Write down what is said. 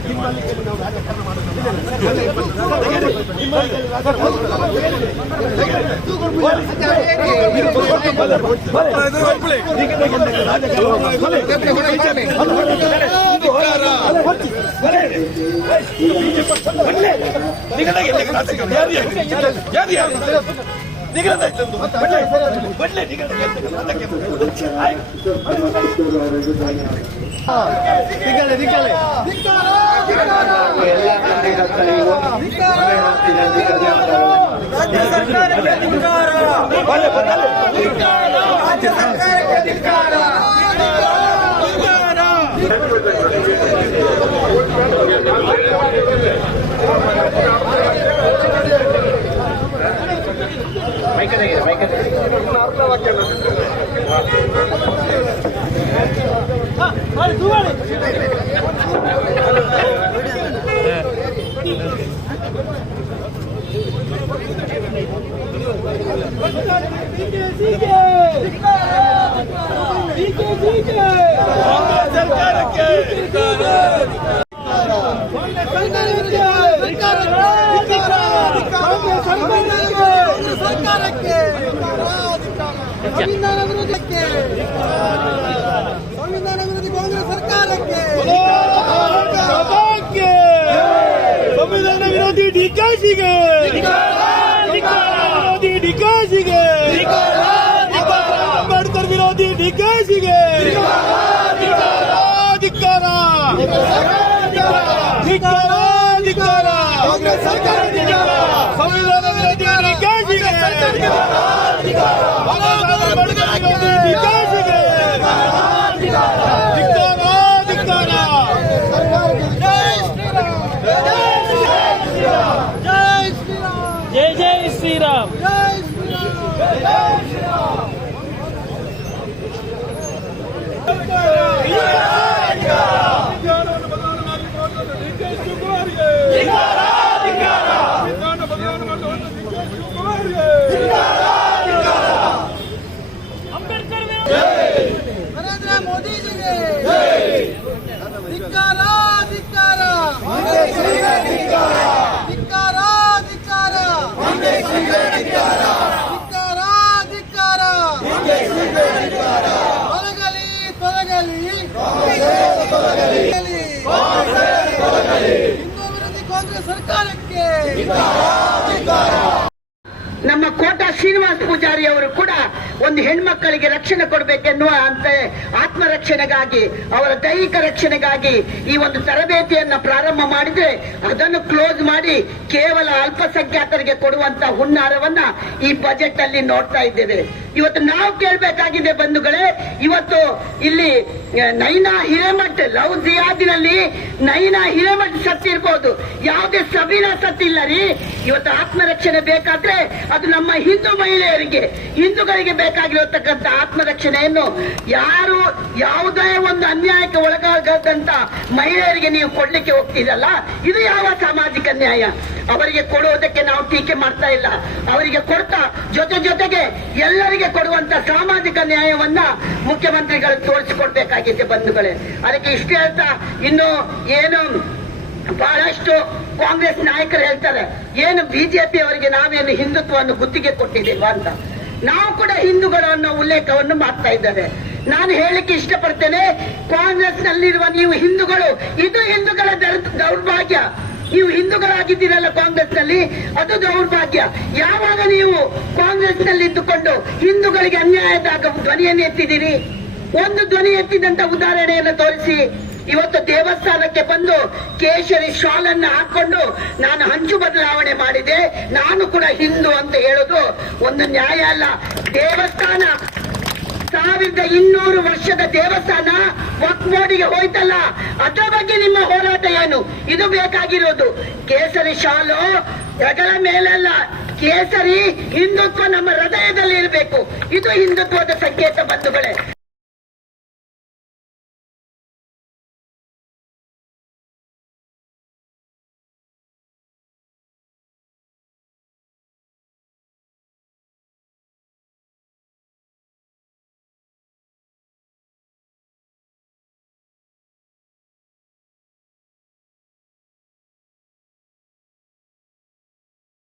ನಿಮ್ಮಲ್ಲಿ ಕೇಳಿ ನಾವು ರಾಜಕಾರಣ ಮಾಡೋದು மைக்க దగ్గర மைக்க దగ్గర ಡಿಕಾಸಿಗೆ ವಿರೋಧಿ ಡಿಕಾಸಿಗೆ ಅಂಬೇಡ್ಕರ್ ವಿರೋಧಿ ಡಿಕಾಸಿಗೆ ಧಿಕ್ಕಾರ ಧಿಕ್ಕಾರ ಧಿಕ್ಕಾರ ಕಾಂಗ್ರೆಸ್ ಸರ್ಕಾರ ಸಂವಿಧಾನ ವಿರೋಧಿ ಡಿಕಾಸಿಗೆ ಅಂಬೇಡ್ಕರ್ ವಿರೋಧಿ ಡಿಕಾಸಿಗೆ ಧಿಕ್ಕಾರ ಧಿಕ್ಕಾರ ಜೈ ಶ್ರೀರಾಮ್ ಜೈ ಜೈ ಶ್ರೀರಾಮ್ ಜೈ ಶ್ರೀರಾಮ್ ಅಂಬೇಡ್ಕರ್ ನರೇಂದ್ರ ಮೋದಿಜಿಗೆ ಧಿಕ್ಕಾರ ಧಿಕ್ಕಾರ ಧಿಕ್ಕಾರ ಧಿಕ್ಕಾರ ಧಿಕ್ಕಾರ ಧಿಕ್ಕಾರ ತೊಲಗಲಿ ನಮ್ಮ ಕೋಟ ಶ್ರೀನಿವಾಸ ಪೂಜಾರಿ ಅವರು ಕೂಡ ಒಂದು ಹೆಣ್ಮಕ್ಕಳಿಗೆ ರಕ್ಷಣೆ ಕೊಡಬೇಕೆನ್ನುವ ಅಂತ ಆತ್ಮರಕ್ಷಣೆಗಾಗಿ, ಅವರ ದೈಹಿಕ ರಕ್ಷಣೆಗಾಗಿ ಈ ಒಂದು ತರಬೇತಿಯನ್ನ ಪ್ರಾರಂಭ ಮಾಡಿದ್ರೆ ಅದನ್ನು ಕ್ಲೋಸ್ ಮಾಡಿ ಕೇವಲ ಅಲ್ಪಸಂಖ್ಯಾತರಿಗೆ ಕೊಡುವಂತ ಹುನ್ನಾರವನ್ನ ಈ ಬಜೆಟ್ ಅಲ್ಲಿ ನೋಡ್ತಾ ಇದ್ದೇವೆ. ಇವತ್ತು ನಾವು ಕೇಳಬೇಕಾಗಿದೆ ಬಂಧುಗಳೇ, ಇವತ್ತು ಇಲ್ಲಿ ನೈನಾ ಹಿರೇಮಠ್, ಲವ್ ಜಿಯಾದಿನಲ್ಲಿ ನೈನಾ ಹಿರೇಮಠ್ ಸತ್ತಿರ್ಬೋದು ಯಾವುದೇ ಸಬೀನ ಸತ್ತಿಲ್ಲ ರೀ. ಇವತ್ತು ಆತ್ಮರಕ್ಷಣೆ ಬೇಕಾದ್ರೆ ಅದು ನಮ್ಮ ಹಿಂದೂ ಮಹಿಳೆಯರಿಗೆ, ಹಿಂದೂಗಳಿಗೆ ಬೇಕಾಗಿರತಕ್ಕಂತ ಆತ್ಮರಕ್ಷಣೆಯನ್ನು ಯಾರು ಯಾವುದೇ ಒಂದು ಅನ್ಯಾಯಕ್ಕೆ ಒಳಗಾಗದಂತ ಮಹಿಳೆಯರಿಗೆ ನೀವು ಕೊಡ್ಲಿಕ್ಕೆ ಹೋಗ್ತಿರಲ್ಲ ಇದು ಯಾವ ಸಾಮಾಜಿಕ ನ್ಯಾಯ. ಅವರಿಗೆ ಕೊಡುವುದಕ್ಕೆ ನಾವು ಟೀಕೆ ಮಾಡ್ತಾ ಇಲ್ಲ. ಅವರಿಗೆ ಕೊಡ್ತಾ, ಜೊತೆ ಜೊತೆಗೆ ಎಲ್ಲರಿಗೆ ಕೊಡುವಂತ ಸಾಮಾಜಿಕ ನ್ಯಾಯವನ್ನ ಮುಖ್ಯಮಂತ್ರಿಗಳು ತೋರಿಸಿಕೊಡ್ಬೇಕಾಗಿದೆ ಬಂಧುಗಳೇ. ಅದಕ್ಕೆ ಇಷ್ಟೇ ಹೇಳ್ತಾ, ಇನ್ನು ಏನು ಬಹಳಷ್ಟು ಕಾಂಗ್ರೆಸ್ ನಾಯಕರು ಹೇಳ್ತಾರೆ, ಏನು ಬಿಜೆಪಿ ಅವರಿಗೆ ನಾವೇನು ಹಿಂದುತ್ವವನ್ನು ಗುತ್ತಿಗೆ ಕೊಟ್ಟಿದ್ದೇವಾ ಅಂತ. ನಾವು ಕೂಡ ಹಿಂದೂಗಳು ಅನ್ನೋ ಉಲ್ಲೇಖವನ್ನು ಮಾಡ್ತಾ ಇದ್ದಾರೆ ನಾನು ಹೇಳಿಕ್ಕೆ ಇಷ್ಟಪಡ್ತೇನೆ ಕಾಂಗ್ರೆಸ್ ನಲ್ಲಿರುವ ನೀವು ಹಿಂದೂಗಳು, ಇದು ಹಿಂದೂಗಳ ದೌರ್- ದೌರ್ಭಾಗ್ಯ. ನೀವು ಹಿಂದೂಗಳಾಗಿದ್ದೀರಲ್ಲ ಕಾಂಗ್ರೆಸ್ನಲ್ಲಿ ಅದು ದೌರ್ಭಾಗ್ಯ. ಯಾವಾಗ ನೀವು ಕಾಂಗ್ರೆಸ್ನಲ್ಲಿ ಇದ್ದುಕೊಂಡು ಹಿಂದೂಗಳಿಗೆ ಅನ್ಯಾಯದಾಗ ಧ್ವನಿಯನ್ನು ಎತ್ತಿದ್ದೀರಿ? ಒಂದು ಧ್ವನಿ ಎತ್ತಿದಂತ ಉದಾಹರಣೆಯನ್ನು ತೋರಿಸಿ. ಇವತ್ತು ದೇವಸ್ಥಾನಕ್ಕೆ ಬಂದು ಕೇಶರಿ ಶಾಲ್ ಅನ್ನ ಹಾಕೊಂಡು ನಾನು ಹಂಚು ಬದಲಾವಣೆ ಮಾಡಿದೆ. ನಾನು ಕೂಡ ಹಿಂದೂ ಅಂತ ಹೇಳೋದು ಒಂದು ನ್ಯಾಯ ಅಲ್ಲ. ದೇವಸ್ಥಾನ ಸಾವಿರದ ಇನ್ನೂರು ವರ್ಷದ ದೇವಸ್ಥಾನ ವಕ್ಮೋಡಿಗೆ ಹೋಯ್ತಲ್ಲ, ಅದರ ಬಗ್ಗೆ ನಿಮ್ಮ ಹೋರಾಟ ಏನು? ಇದು ಬೇಕಾಗಿರೋದು. ಕೇಸರಿ ಶಾಲು, ಹೆಗಲ ಮೇಲಲ್ಲ. ಕೇಸರಿ ಹಿಂದುತ್ವ ನಮ್ಮ ಹೃದಯದಲ್ಲಿ ಇರಬೇಕು. ಇದು ಹಿಂದುತ್ವದ ಸಂಕೇತ ಬಂಧುಗಳೇ.